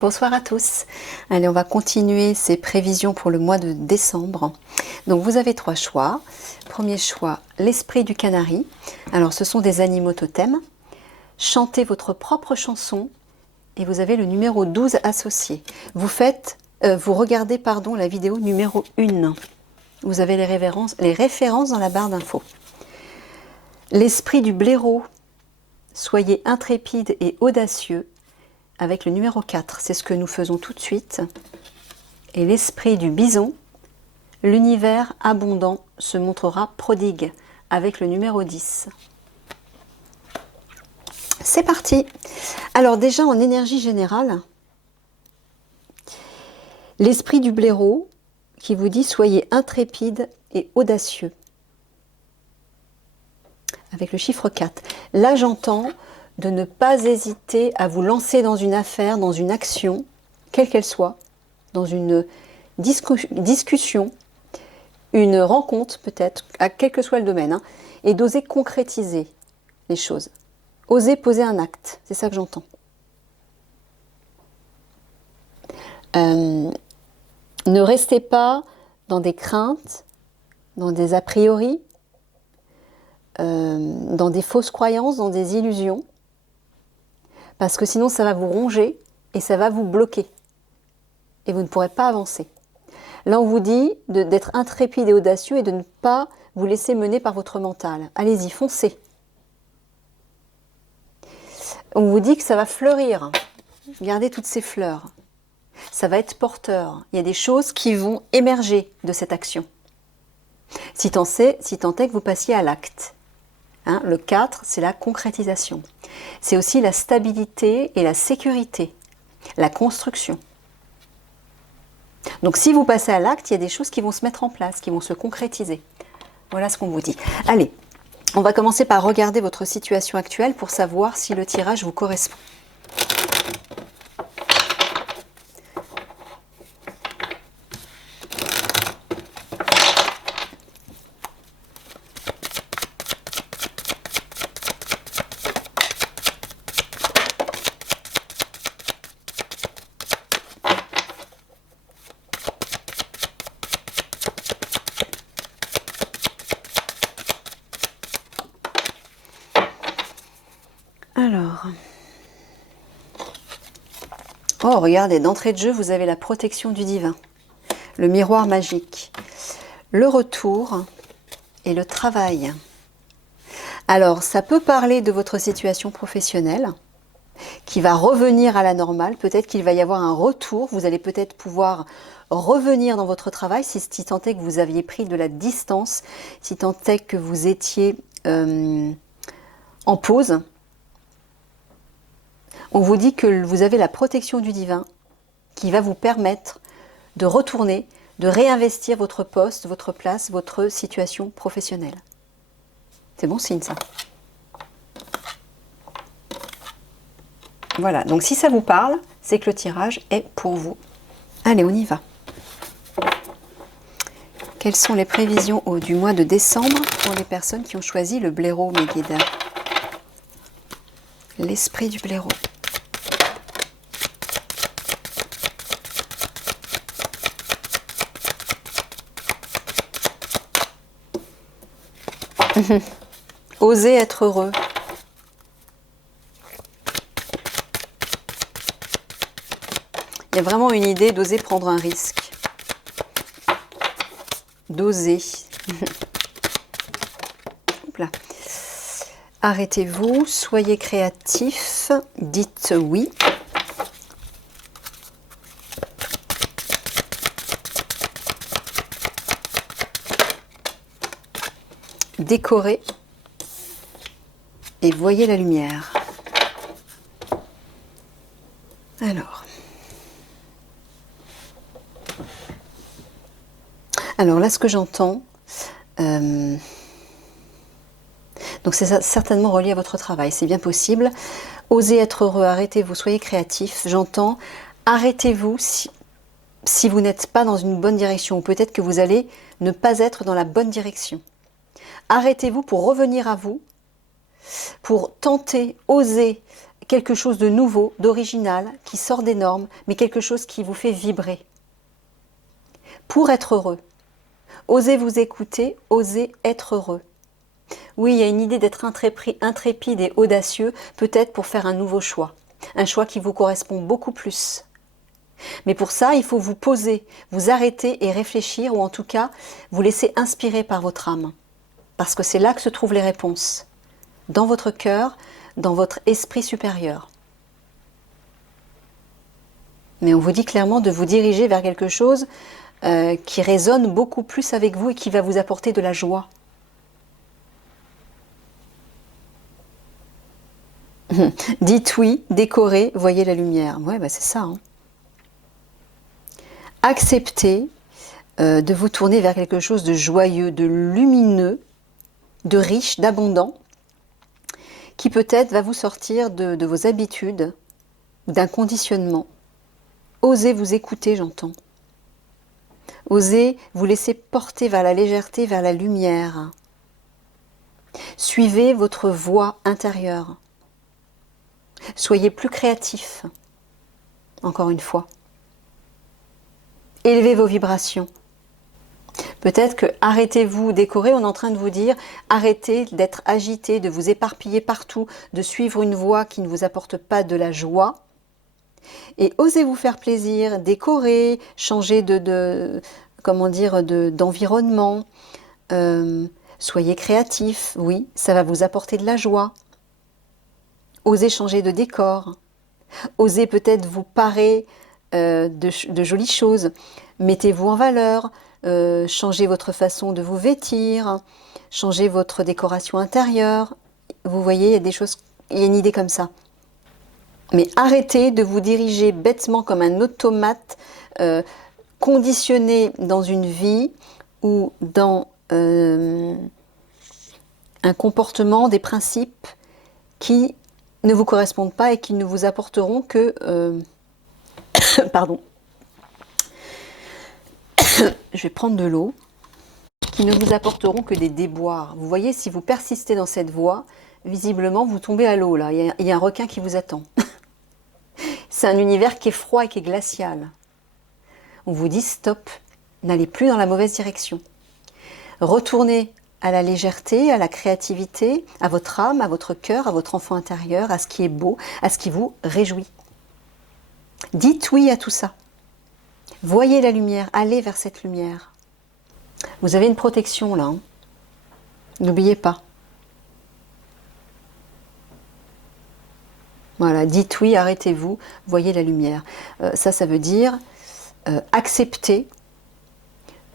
Bonsoir à tous. Allez, on va continuer ces prévisions pour le mois de décembre. Donc vous avez trois choix. Premier choix, l'esprit du canari. Alors ce sont des animaux totems. Chantez votre propre chanson et vous avez le numéro 12 associé. Vous regardez la vidéo numéro 1. Vous avez les références dans la barre d'infos. L'esprit du blaireau. Soyez intrépide et audacieux. Avec le numéro 4, c'est ce que nous faisons tout de suite. Et l'esprit du bison, l'univers abondant se montrera prodigue, avec le numéro 10. C'est parti. Alors déjà en énergie générale, l'esprit du blaireau qui vous dit soyez intrépide et audacieux. Avec le chiffre 4. Là j'entends de ne pas hésiter à vous lancer dans une affaire, dans une action, quelle qu'elle soit, dans une discussion, une rencontre peut-être, à quel que soit le domaine, et d'oser concrétiser les choses. Oser poser un acte, c'est ça que j'entends. Ne restez pas dans des craintes, dans des a priori, dans des fausses croyances, dans des illusions. Parce que sinon, ça va vous ronger et ça va vous bloquer. Et vous ne pourrez pas avancer. Là, on vous dit d'être intrépide et audacieux et de ne pas vous laisser mener par votre mental. Allez-y, foncez. On vous dit que ça va fleurir. Regardez toutes ces fleurs. Ça va être porteur. Il y a des choses qui vont émerger de cette action. Si tant est que vous passiez à l'acte. Le 4, c'est la concrétisation. C'est aussi la stabilité et la sécurité, la construction. Donc si vous passez à l'acte, il y a des choses qui vont se mettre en place, qui vont se concrétiser. Voilà ce qu'on vous dit. Allez, on va commencer par regarder votre situation actuelle pour savoir si le tirage vous correspond. Alors, oh regardez, d'entrée de jeu, vous avez la protection du divin, le miroir magique, le retour et le travail. Alors, ça peut parler de votre situation professionnelle qui va revenir à la normale. Peut-être qu'il va y avoir un retour. Vous allez peut-être pouvoir revenir dans votre travail si tant est que vous aviez pris de la distance, si tant est que vous étiez en pause. On vous dit que vous avez la protection du divin qui va vous permettre de retourner, de réinvestir votre poste, votre place, votre situation professionnelle. C'est bon signe ça. Voilà, donc si ça vous parle, c'est que le tirage est pour vous. Allez, on y va. Quelles sont les prévisions du mois de décembre pour les personnes qui ont choisi le blaireau, mes guides? L'esprit du blaireau. Osez être heureux. Il y a vraiment une idée d'oser prendre un risque. D'oser. Arrêtez-vous, soyez créatif, dites oui. Décorez et voyez la lumière. Alors là, ce que j'entends, donc c'est certainement relié à votre travail, c'est bien possible. Osez être heureux, arrêtez-vous, soyez créatif. J'entends, arrêtez-vous si vous n'êtes pas dans une bonne direction, ou peut-être que vous allez ne pas être dans la bonne direction. Arrêtez-vous pour revenir à vous, pour tenter, oser quelque chose de nouveau, d'original, qui sort des normes, mais quelque chose qui vous fait vibrer. Pour être heureux. Osez vous écouter, osez être heureux. Oui, il y a une idée d'être intrépide et audacieux, peut-être pour faire un nouveau choix. Un choix qui vous correspond beaucoup plus. Mais pour ça, il faut vous poser, vous arrêter et réfléchir, ou en tout cas, vous laisser inspirer par votre âme. Parce que c'est là que se trouvent les réponses. Dans votre cœur, dans votre esprit supérieur. Mais on vous dit clairement de vous diriger vers quelque chose qui résonne beaucoup plus avec vous et qui va vous apporter de la joie. Dites oui, décorez, voyez la lumière. Ouais, bah c'est ça. Hein. Acceptez de vous tourner vers quelque chose de joyeux, de lumineux, de riche, d'abondant, qui peut-être va vous sortir de vos habitudes, d'un conditionnement. Osez vous écouter, j'entends. Osez vous laisser porter vers la légèreté, vers la lumière. Suivez votre voix intérieure. Soyez plus créatif, encore une fois. Élevez vos vibrations. Peut-être que arrêtez-vous décorer, on est en train de vous dire, arrêtez d'être agité, de vous éparpiller partout, de suivre une voie qui ne vous apporte pas de la joie. Et osez vous faire plaisir, décorer, changer d'environnement. Soyez créatif, oui, ça va vous apporter de la joie. Osez changer de décor. Osez peut-être vous parer de jolies choses. Mettez-vous en valeur. Changez votre façon de vous vêtir. Changez votre décoration intérieure. Vous voyez, il y a des choses, il y a une idée comme ça. Mais arrêtez de vous diriger bêtement comme un automate conditionné dans une vie ou dans un comportement, des principes qui ne vous correspondent pas et qui ne vous apporteront que... pardon. Je vais prendre de l'eau. Qui ne vous apporteront que des déboires. Vous voyez, si vous persistez dans cette voie, visiblement, vous tombez à l'eau, là. Il y a un requin qui vous attend. C'est un univers qui est froid et qui est glacial. On vous dit stop, n'allez plus dans la mauvaise direction. Retournez à la légèreté, à la créativité, à votre âme, à votre cœur, à votre enfant intérieur, à ce qui est beau, à ce qui vous réjouit. Dites oui à tout ça. Voyez la lumière, allez vers cette lumière. Vous avez une protection là. Hein. N'oubliez pas. Voilà, dites oui, arrêtez-vous, voyez la lumière. Ça veut dire accepter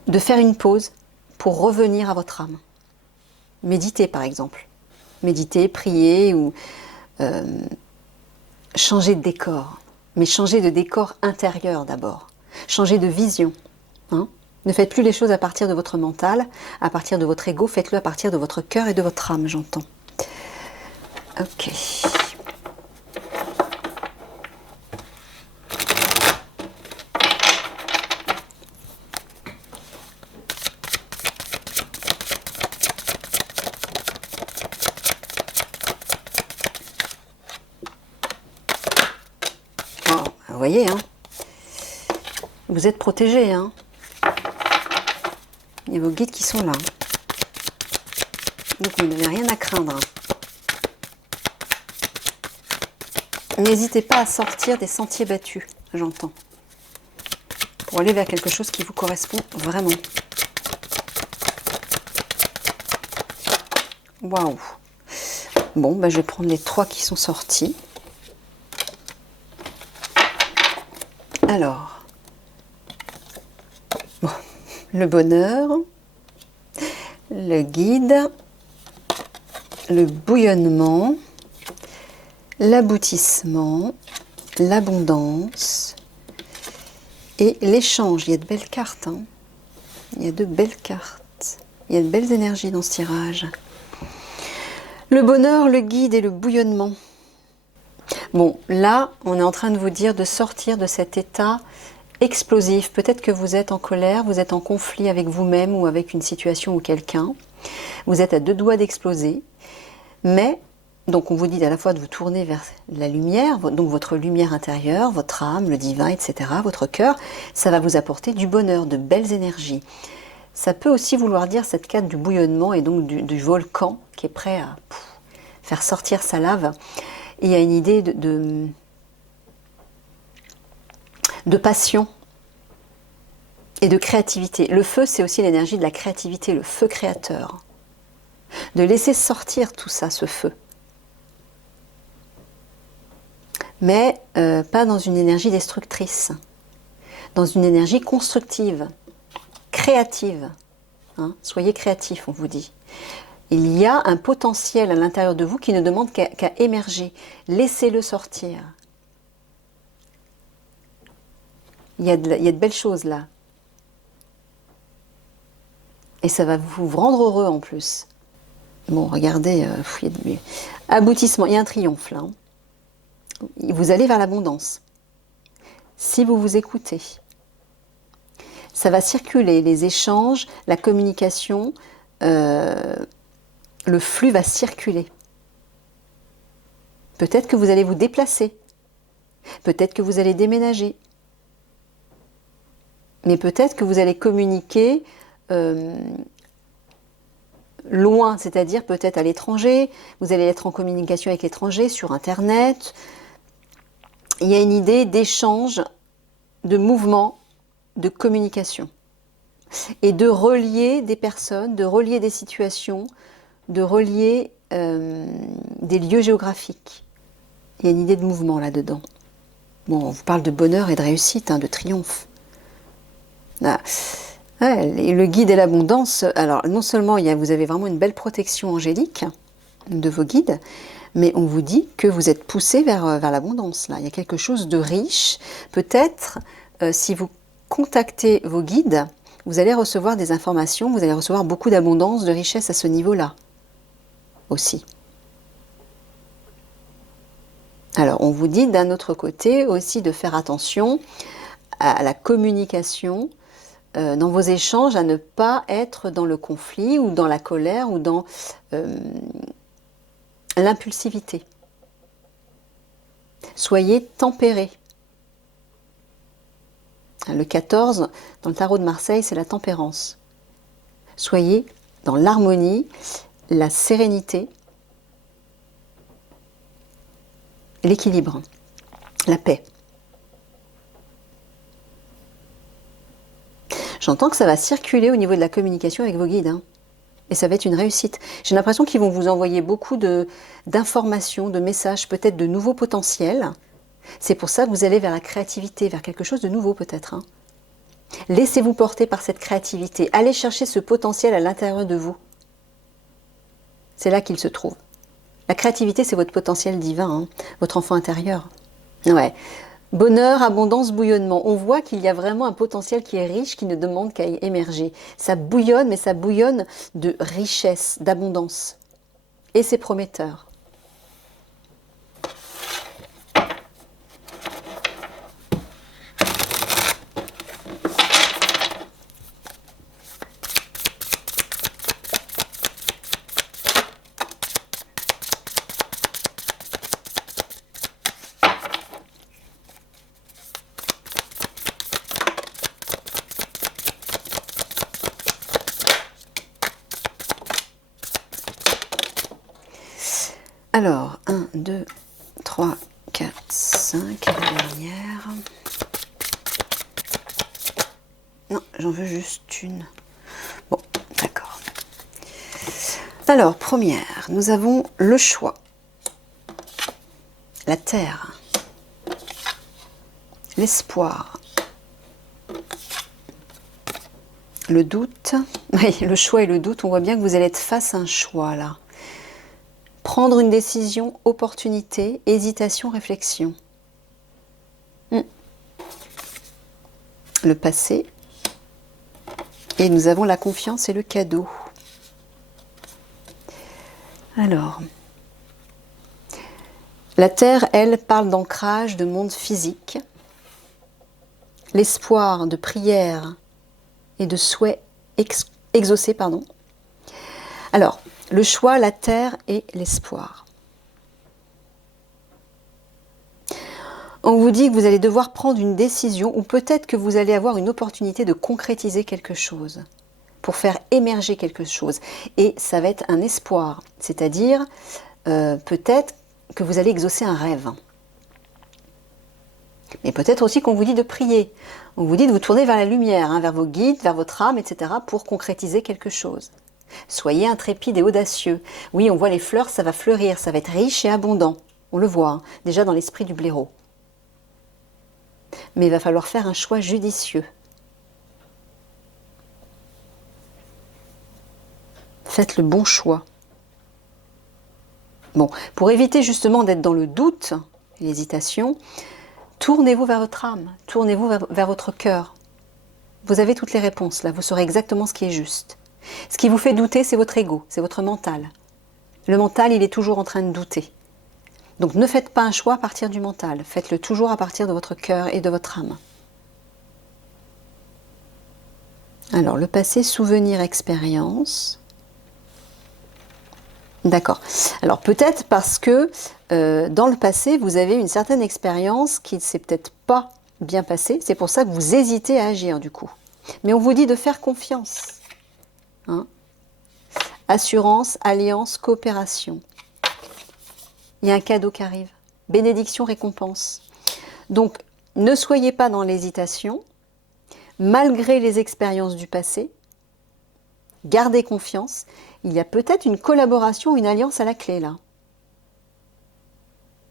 de faire une pause pour revenir à votre âme. Méditez par exemple. Méditez, priez ou changer de décor. Mais changer de décor intérieur d'abord. Changer de vision. Hein. Ne faites plus les choses à partir de votre mental, à partir de votre ego, faites-le à partir de votre cœur et de votre âme, j'entends. Ok. Vous voyez, hein, vous êtes protégés. Hein. Il y a vos guides qui sont là. Donc vous n'avez rien à craindre. N'hésitez pas à sortir des sentiers battus, j'entends. Pour aller vers quelque chose qui vous correspond vraiment. Waouh! Bon, bah, je vais prendre les 3 qui sont sortis. Alors, bon, le bonheur, le guide, le bouillonnement, l'aboutissement, l'abondance et l'échange. Il y a de belles cartes. Hein. Il y a de belles cartes. Il y a de belles énergies dans ce tirage. Le bonheur, le guide et le bouillonnement. Bon, là, on est en train de vous dire de sortir de cet état explosif. Peut-être que vous êtes en colère, vous êtes en conflit avec vous-même ou avec une situation ou quelqu'un. Vous êtes à 2 doigts d'exploser. Mais Donc on vous dit à la fois de vous tourner vers la lumière, donc votre lumière intérieure, votre âme, le divin, etc., votre cœur. Ça va vous apporter du bonheur, de belles énergies. Ça peut aussi vouloir dire cette carte du bouillonnement et donc du volcan qui est prêt à faire sortir sa lave. Et il y a une idée de passion et de créativité. Le feu, c'est aussi l'énergie de la créativité, le feu créateur. De laisser sortir tout ça, ce feu. Mais pas dans une énergie destructrice, dans une énergie constructive, créative. Hein, soyez créatifs, on vous dit. Il y a un potentiel à l'intérieur de vous qui ne demande qu'à émerger. Laissez-le sortir. Il y a de belles choses là. Et ça va vous rendre heureux en plus. Bon, regardez, aboutissement, il y a un triomphe là. Vous allez vers l'abondance. Si vous vous écoutez, ça va circuler, les échanges, la communication, le flux va circuler. Peut-être que vous allez vous déplacer. Peut-être que vous allez déménager. Mais peut-être que vous allez communiquer loin, c'est-à-dire peut-être à l'étranger. Vous allez être en communication avec l'étranger, sur Internet. Il y a une idée d'échange, de mouvement, de communication. Et de relier des personnes, de relier des situations, de relier des lieux géographiques. Il y a une idée de mouvement là-dedans. Bon, on vous parle de bonheur et de réussite, hein, de triomphe. Ah. Ouais, le guide et l'abondance, alors non seulement vous avez vraiment une belle protection angélique de vos guides, mais on vous dit que vous êtes poussé vers l'abondance. Là, il y a quelque chose de riche. Peut-être, si vous contactez vos guides, vous allez recevoir des informations, vous allez recevoir beaucoup d'abondance, de richesse à ce niveau-là aussi. Alors, on vous dit d'un autre côté aussi de faire attention à la communication, dans vos échanges, à ne pas être dans le conflit ou dans la colère ou dans l'impulsivité. Soyez tempérés. Le 14, dans le tarot de Marseille, c'est la tempérance. Soyez dans l'harmonie, la sérénité, l'équilibre, la paix. J'entends que ça va circuler au niveau de la communication avec vos guides. Hein. Et ça va être une réussite. J'ai l'impression qu'ils vont vous envoyer beaucoup d'informations, de messages, peut-être de nouveaux potentiels. C'est pour ça que vous allez vers la créativité, vers quelque chose de nouveau peut-être. Hein. Laissez-vous porter par cette créativité. Allez chercher ce potentiel à l'intérieur de vous. C'est là qu'il se trouve. La créativité, c'est votre potentiel divin, hein, votre enfant intérieur. Ouais. Bonheur, abondance, bouillonnement. On voit qu'il y a vraiment un potentiel qui est riche, qui ne demande qu'à émerger. Ça bouillonne, mais ça bouillonne de richesse, d'abondance. Et c'est prometteur. Alors, 1, 2, 3, 4, 5, la dernière. Non, j'en veux juste une. Bon, d'accord. Alors, première, nous avons le choix. La terre. L'espoir. Le doute. Oui, le choix et le doute, on voit bien que vous allez être face à un choix, là. Prendre une décision, opportunité, hésitation, réflexion. Le passé. Et nous avons la confiance et le cadeau. Alors, la Terre, elle, parle d'ancrage, de monde physique. L'espoir de prière et de souhaits exaucés, pardon. Alors, le choix, la terre et l'espoir. On vous dit que vous allez devoir prendre une décision ou peut-être que vous allez avoir une opportunité de concrétiser quelque chose, pour faire émerger quelque chose. Et ça va être un espoir, c'est-à-dire peut-être que vous allez exaucer un rêve. Mais peut-être aussi qu'on vous dit de prier. On vous dit de vous tourner vers la lumière, hein, vers vos guides, vers votre âme, etc. pour concrétiser quelque chose. Soyez intrépide et audacieux. Oui, on voit les fleurs, ça va fleurir, ça va être riche et abondant. On le voit, hein, déjà dans l'esprit du blaireau. Mais il va falloir faire un choix judicieux. Faites le bon choix. Bon, pour éviter justement d'être dans le doute, l'hésitation, tournez-vous vers votre âme, tournez-vous vers votre cœur. Vous avez toutes les réponses là, vous saurez exactement ce qui est juste. Ce qui vous fait douter, c'est votre ego, c'est votre mental. Le mental, il est toujours en train de douter. Donc ne faites pas un choix à partir du mental, faites-le toujours à partir de votre cœur et de votre âme. Alors, le passé, souvenir, expérience. D'accord. Alors peut-être parce que dans le passé, vous avez une certaine expérience qui ne s'est peut-être pas bien passée. C'est pour ça que vous hésitez à agir du coup. Mais on vous dit de faire confiance. Hein? Assurance, alliance, coopération. Il y a un cadeau qui arrive. Bénédiction, récompense. Donc ne soyez pas dans l'hésitation, malgré les expériences du passé. Gardez confiance. Il y a peut-être une collaboration, une alliance à la clé là.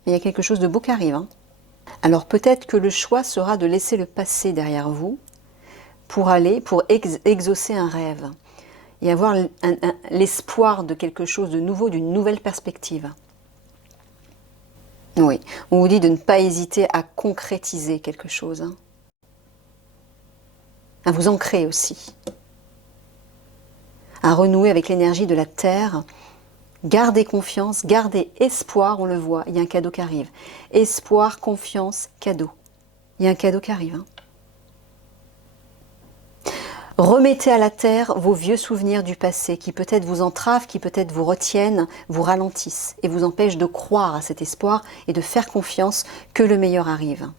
Il y a quelque chose de beau qui arrive. Hein. Alors peut-être que le choix sera de laisser le passé derrière vous pour exaucer un rêve et avoir l'espoir de quelque chose de nouveau, d'une nouvelle perspective. Oui, on vous dit de ne pas hésiter à concrétiser quelque chose. Hein. À vous ancrer aussi. À renouer avec l'énergie de la terre. Gardez confiance, gardez espoir, on le voit, il y a un cadeau qui arrive. Espoir, confiance, cadeau. Il y a un cadeau qui arrive. Hein. Remettez à la terre vos vieux souvenirs du passé qui peut-être vous entravent, qui peut-être vous retiennent, vous ralentissent et vous empêchent de croire à cet espoir et de faire confiance que le meilleur arrive.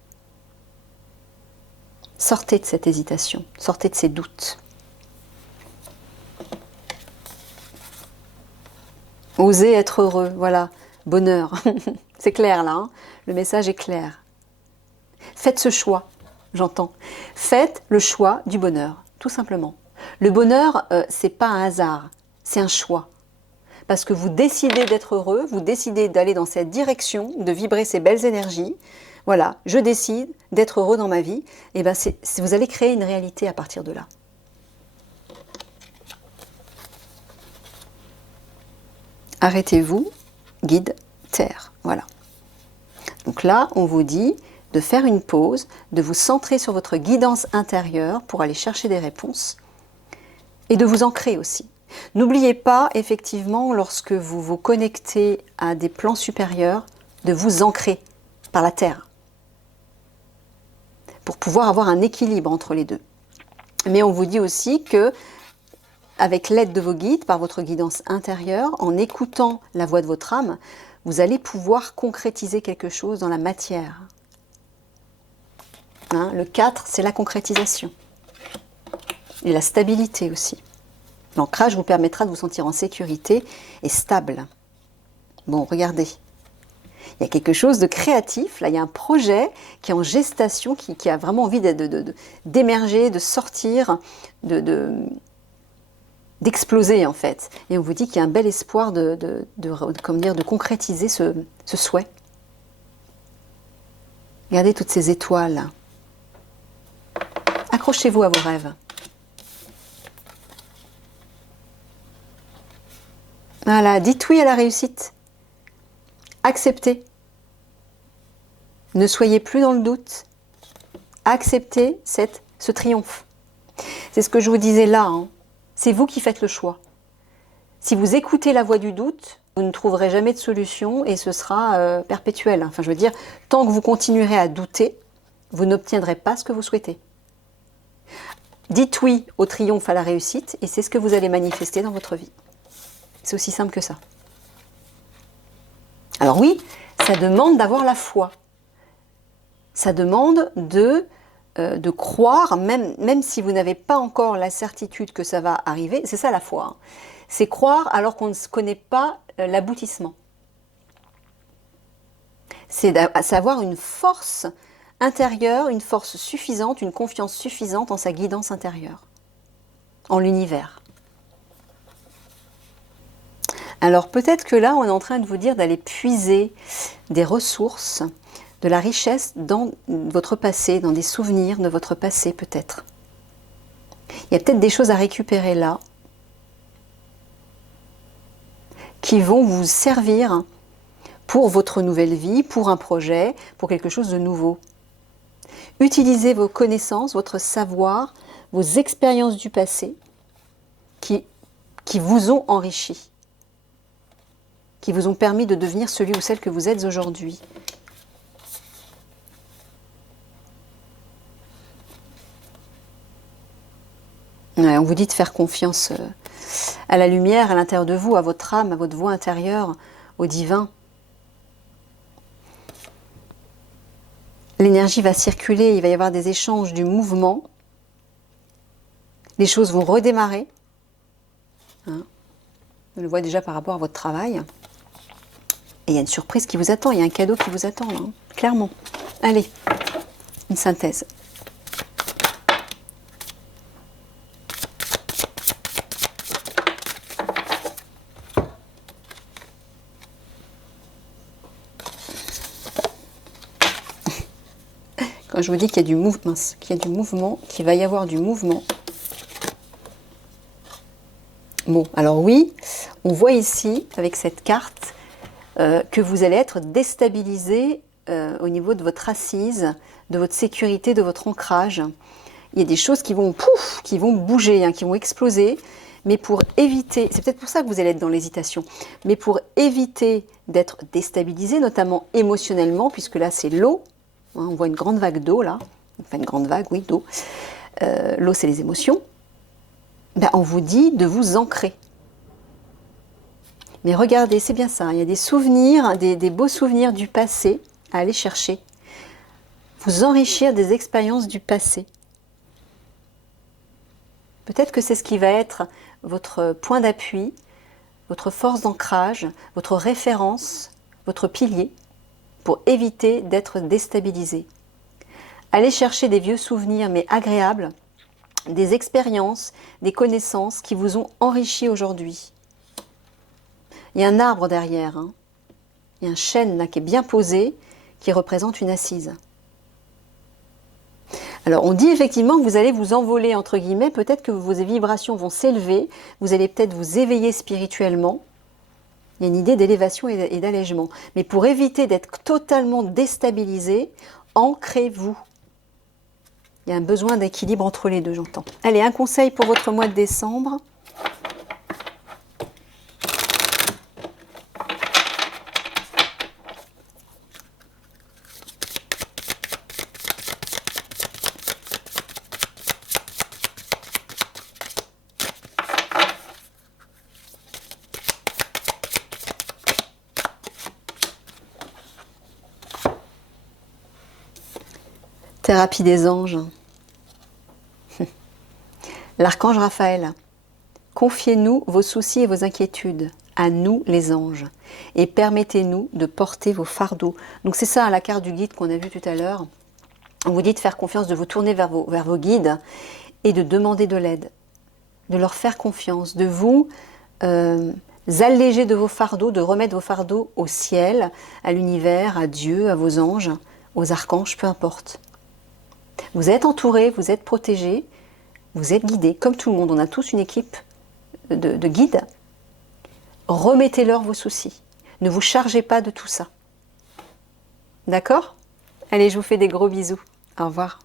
Sortez de cette hésitation, sortez de ces doutes. Osez être heureux, voilà, bonheur. C'est clair là, hein, le message est clair. Faites ce choix, j'entends. Faites le choix du bonheur, tout simplement. Le bonheur, c'est pas un hasard, c'est un choix. Parce que vous décidez d'être heureux, vous décidez d'aller dans cette direction, de vibrer ces belles énergies. Voilà, je décide d'être heureux dans ma vie. Et bien, vous allez créer une réalité à partir de là. Arrêtez-vous, guide terre. Voilà. Donc là, on vous dit de faire une pause, de vous centrer sur votre guidance intérieure pour aller chercher des réponses et de vous ancrer aussi. N'oubliez pas, effectivement, lorsque vous vous connectez à des plans supérieurs, de vous ancrer par la terre pour pouvoir avoir un équilibre entre les deux. Mais on vous dit aussi que avec l'aide de vos guides, par votre guidance intérieure, en écoutant la voix de votre âme, vous allez pouvoir concrétiser quelque chose dans la matière. Hein, le 4, c'est la concrétisation. Et la stabilité aussi. L'ancrage vous permettra de vous sentir en sécurité et stable. Bon, regardez. Il y a quelque chose de créatif, là il y a un projet qui est en gestation, qui a vraiment envie d'émerger, de sortir, d'exploser en fait. Et on vous dit qu'il y a un bel espoir de concrétiser ce souhait. Regardez toutes ces étoiles. Accrochez-vous à vos rêves. Voilà, dites oui à la réussite. Acceptez. Ne soyez plus dans le doute. Acceptez ce triomphe. C'est ce que je vous disais là. Hein. C'est vous qui faites le choix. Si vous écoutez la voix du doute, vous ne trouverez jamais de solution et ce sera perpétuel. Enfin, je veux dire, tant que vous continuerez à douter, vous n'obtiendrez pas ce que vous souhaitez. Dites oui au triomphe, à la réussite, et c'est ce que vous allez manifester dans votre vie. C'est aussi simple que ça. Alors oui, ça demande d'avoir la foi. Ça demande de croire, même si vous n'avez pas encore la certitude que ça va arriver. C'est ça la foi, hein. C'est croire alors qu'on ne connaît pas l'aboutissement. C'est avoir une force intérieure, une force suffisante, une confiance suffisante en sa guidance intérieure, en l'univers. Alors peut-être que là, on est en train de vous dire d'aller puiser des ressources, de la richesse dans votre passé, dans des souvenirs de votre passé peut-être. Il y a peut-être des choses à récupérer là, qui vont vous servir pour votre nouvelle vie, pour un projet, pour quelque chose de nouveau. Utilisez vos connaissances, votre savoir, vos expériences du passé qui vous ont enrichi, qui vous ont permis de devenir celui ou celle que vous êtes aujourd'hui. Ouais, on vous dit de faire confiance à la lumière, à l'intérieur de vous, à votre âme, à votre voix intérieure, au divin. L'énergie va circuler, il va y avoir des échanges du mouvement. Les choses vont redémarrer. Hein, on le voit déjà par rapport à votre travail. Et il y a une surprise qui vous attend, il y a un cadeau qui vous attend, hein, clairement. Allez, une synthèse. Quand je vous dis qu'il y a du mouvement, qu'il va y avoir du mouvement. Bon, alors oui, on voit ici, avec cette carte, que vous allez être déstabilisé au niveau de votre assise, de votre sécurité, de votre ancrage. Il y a des choses qui vont, qui vont bouger, hein, qui vont exploser. Mais pour éviter, c'est peut-être pour ça que vous allez être dans l'hésitation, mais pour éviter d'être déstabilisé, notamment émotionnellement, puisque là c'est l'eau, hein, on voit une grande vague d'eau là, enfin une grande vague, oui, d'eau. L'eau c'est les émotions. Ben, on vous dit de vous ancrer. Mais regardez, c'est bien ça, il y a des souvenirs, des beaux souvenirs du passé à aller chercher. Vous enrichir des expériences du passé. Peut-être que c'est ce qui va être votre point d'appui, votre force d'ancrage, votre référence, votre pilier, pour éviter d'être déstabilisé. Allez chercher des vieux souvenirs, mais agréables, des expériences, des connaissances qui vous ont enrichi aujourd'hui. Il y a un arbre derrière, hein. Il y a un chêne là qui est bien posé, qui représente une assise. Alors on dit effectivement que vous allez vous envoler, entre guillemets, peut-être que vos vibrations vont s'élever, vous allez peut-être vous éveiller spirituellement. Il y a une idée d'élévation et d'allègement. Mais pour éviter d'être totalement déstabilisé, ancrez-vous. Il y a un besoin d'équilibre entre les deux, j'entends. Allez, un conseil pour votre mois de décembre. Thérapie des anges. L'archange Raphaël. Confiez-nous vos soucis et vos inquiétudes, à nous les anges, et permettez-nous de porter vos fardeaux. Donc c'est ça la carte du guide qu'on a vu tout à l'heure. On vous dit de faire confiance, de vous tourner vers vos guides et de demander de l'aide, de leur faire confiance, de vous alléger de vos fardeaux, de remettre vos fardeaux au ciel, à l'univers, à Dieu, à vos anges, aux archanges, peu importe. Vous êtes entouré, vous êtes protégé, vous êtes guidé, comme tout le monde. On a tous une équipe de guides. Remettez-leur vos soucis. Ne vous chargez pas de tout ça. D'accord ? Allez, je vous fais des gros bisous. Au revoir.